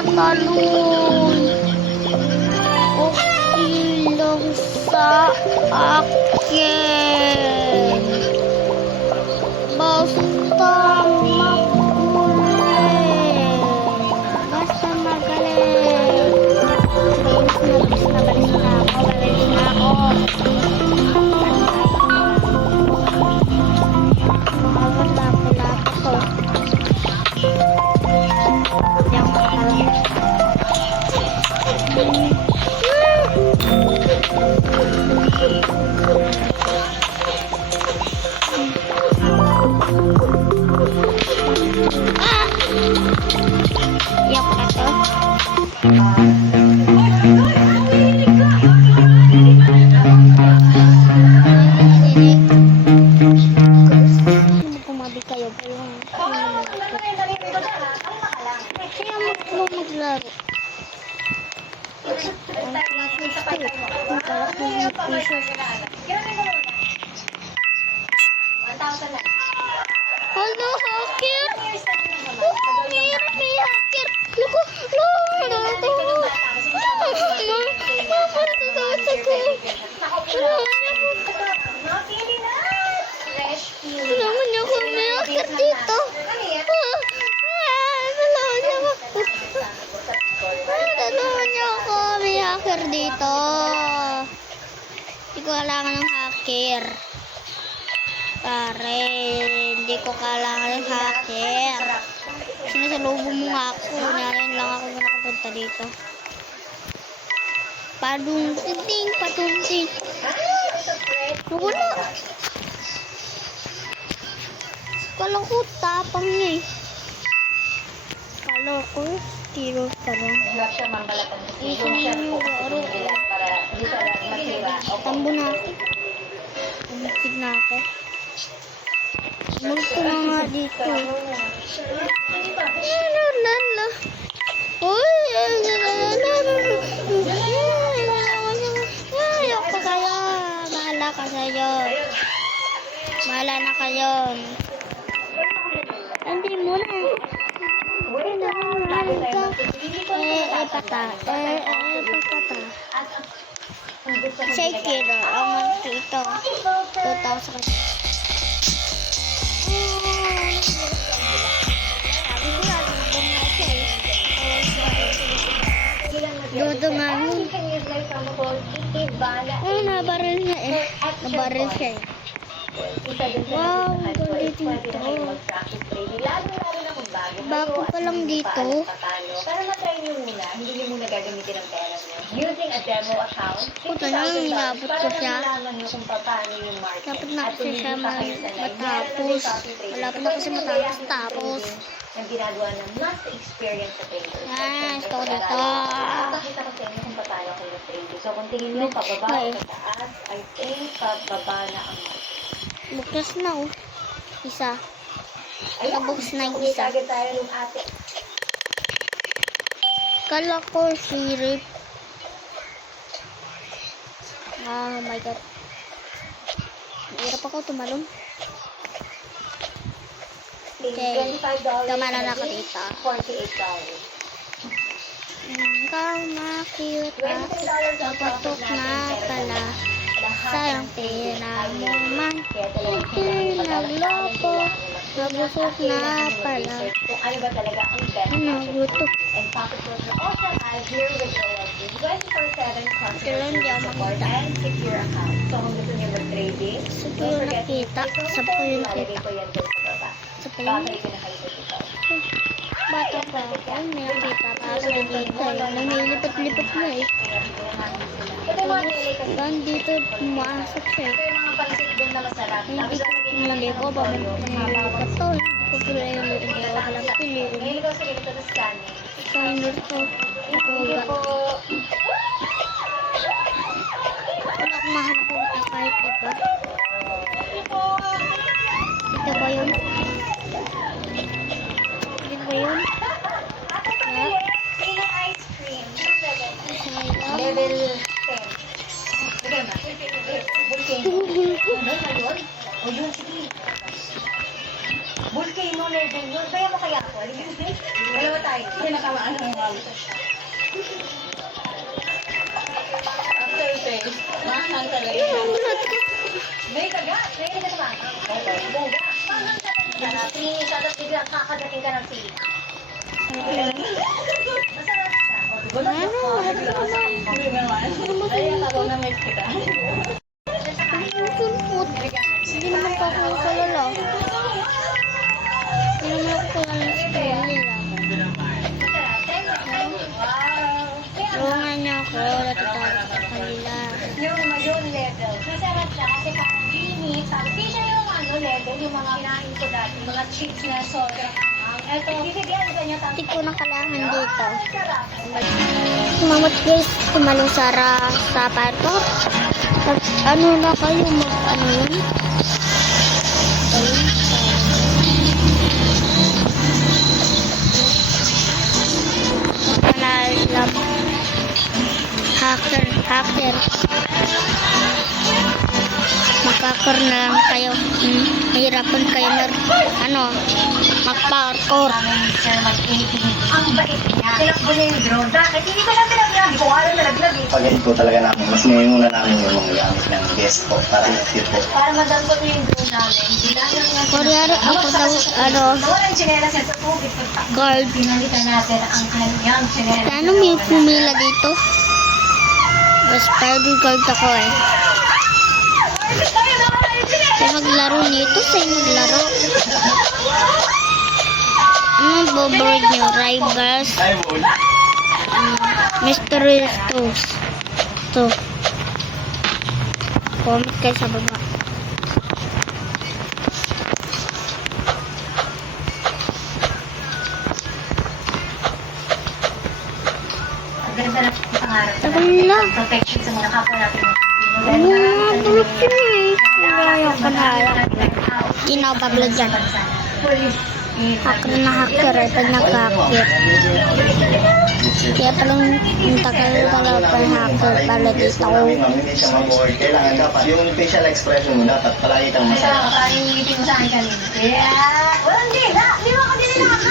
tumatalon. Okay lang sa akin. Basta magaling. Basta magaling. Balis na ako. Balis na ako. Wala ko. Hindi ako makakalala. Iyak ka to. Kumabi kayo ba yung kaya maglaro. Hello, hacker! May hacker! Loko! Naman niyo ko, may hacker dito! Tulungan niyo ako, may hacker dito! Hindi ko kailangan ng hacker. Pare, hindi ko kailangan ng hacker. Sinasalubong mo nga ako. Narin lang ako na nakapunta dito. Patunting. Wala. Kala ko tapang niya eh. Kala ko tiro pa rin. Tambo na ako. Umitig na ako. Multo na nga dito. Ayok pa kayo. Bahala ka sa'yo. Bahala na kayo. Hindi mo na. Pata. Shake it. Ang ito. 2,000. Dudungan. Nabaril niya eh. Nabaril siya eh. Wow, ang ganda dito. Bago pa lang dito. Para matry nyo muna, hindi nyo muna gagamitin ang pera nyo. Using a demo account, Puta na, nilabot ko siya. Dapat na kasi siya matapos. Malapit na kasi matapos. Ang ginagawa ng mas experience sa trading. Ito dito. Pakita ko sa inyo kung paano kayo trading. So, kung tingin nyo, pababa o pataas, I think pababa na ang bukas na oh. Isa. Nabukas na yung isa. Agad tayo ng ate. Kala ko sirip. Oh my god. Hirap ako tumalon. Okay. Tumalon ako dito. $48. Ikaw na cute na. Napatok na pala. Sayang pera mo man. Hindi nagloko. Nabusog na pala. Kung ano ba talaga ang best Nagutok. and pocket was also as here with OLG 24/7 customer Hindi ako support makita. and secure account. So kung gusto niyo mag-trading, Sa ko yung nakita. Sa ko yung lalagay nakita. ko yan doon sa baba. Sa ko yung Babalik ko na kayo sa ito. bata pa ako. May nakita pa ako dito eh. Lumilipot-lipot na eh. Ito yung mga nilay kasi. Saan dito pumasok siya eh. Ito yung mga pansit doon na masarap. Hindi ko pinili ko ba manilipat to. Hindi ko pinili ko. Hindi ko alam piliin. Ngayon ko sige ito na scanning. Scanner to. Sige po. Wala akong mahanap po na kahit iba. Ito ba yun? Ito ba yun? Sino ice cream? Sayang. Level 10. Sige ma. Volcano. Ano na yun? O yun, sige. Volcano level yun. Kaya mo kaya ako? Dalawa tayo. Pinakamaan ng halos. After face, mahal talaga. May kagat. May kagat ba? Boga. Tingin siya, tapos biglang kakagating ka ng sili. Masarap siya. Hindi naman. Ay, ako na may kita. Sulpot. Hindi naman pa ako kalala. Hindi naman ako kalala sa school nila. Tulungan niyo ako. Natatakot sa kanila. Yung level. Masarap siya kasi parang linis. Hindi siya yung level, yung mga kinain ko dati, mga chips na sobrang anghang. Eto, bibigyan ka niya Hindi ko nakalahan dito. Sarap. Mamot guys, tumalong sa parkour. Ano na kayo ano yun? Panalam. Hacker. Makakar na lang kayo. Mahirapan kayo mag-parkour. Ang bait niya. Tinakbo niya yung drone. Bakit? Hindi ko lang pinaglag. Hindi ko alam nalaglag eh. Pag po talaga namin, mas ngayon namin yung mga gamit ng guest po para i-fit po. Para madampot niya yung drone namin. Ginagawa niya. Kuryari ako daw, Walang chinelas niya sa tubig. guard. Pinalitan natin ang kanyang chinelas. Ano may pumila dito? Mas spider guard ako eh. Sa'yo maglaro nito, sa'yo maglaro. Anong boboard nyo? Rivals? Ay, boy. Mystery Toast. Ito. Comment kayo sa baba. Ang ganda na pangarap. Tagal na. Protection sa mga kapwa natin. Ano nga tulog yun eh. Ayaw ka na. Hindi na ako pablo dyan. Hacker na hacker eh. Pag nag-hacker. Kaya palang yung tagal talaga pa hacker pala dito. Hindi siya mag-work. Kailangan dapat yung facial expression mo dapat palagi kang Masarap masaya. ka, parang yung ngiti mo sa akin kanina. Yeah! Walang di! Di ba ka din nakaka